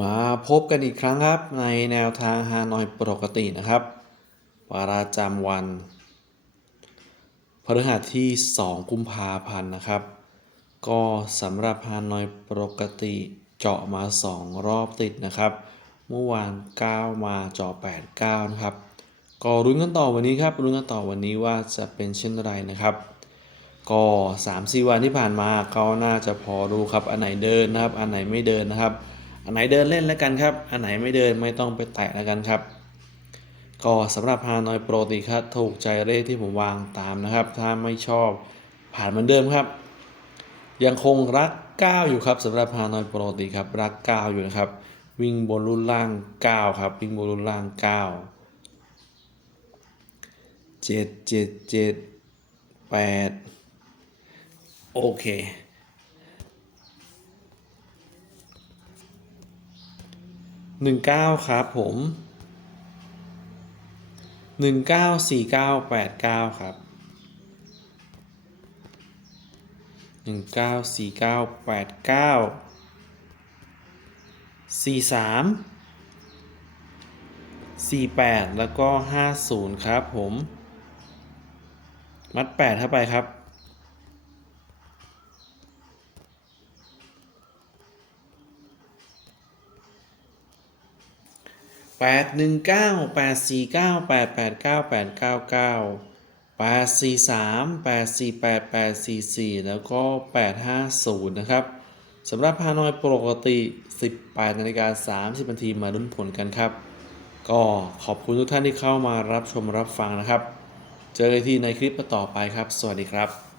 มาพบกันอีกครั้งครับ ในแนวทางฮานอยปกตินะครับประจำวันพฤหัสที่ 2 กุมภาพันธ์นะครับ ก็สำหรับฮานอยปกติเจาะมา 2 รอบติดนะครับ เมื่อวาน 9 มาเจาะ8 9 นะครับ ก็รุ้นกันต่อวันนี้ครับรุ้นกันต่อวันนี้ว่าจะเป็นเช่นไรนะครับ ก็ 3 4 วันที่ผ่านมาเขาน่าจะพอรู้ครับ อันไหนเดินนะครับ อันไหนไม่เดินนะครับ อันไหนเดินเล่นแล้วกันครับ อันไหนไม่เดินไม่ต้องไปแตะแล้วกันครับ ก็สำหรับฮานอยโปรติครับถูกใจเลขที่ผมวางตามนะครับ ถ้าไม่ชอบผ่านเหมือนเดิมครับ ยังคงรัก 9 อยู่ครับสำหรับฮานอยโปรติครับรัก 9 อยู่นะครับ วิ่งบนรุ่นล่าง 9 ครับ วิ่งบนรุ่นล่าง 9 7 7 7 8 โอเค หนึ่งเก้าครับผมหนึ่งเก้าสี่เก้าแปดเก้าครับหนึ่งเก้าสี่เก้าแปดเก้าสี่สามสี่แปดแล้วก็ห้าศูนย์ครับผม มัดแปดเข้าไปครับ 8 1 9 8 4 9 8 8 9 8 9 9 8 4 3 8 4 8 8 4 4 แล้วก็ 8 5 0 นะครับสำหรับฮานอยปกติ 18นาฬิกา30นาทีมาลุ้นผลกันครับ ก็ขอบคุณทุกท่านที่เข้ามารับชมรับฟังนะครับ เจอกันที่ในคลิปต่อไปครับ สวัสดีครับ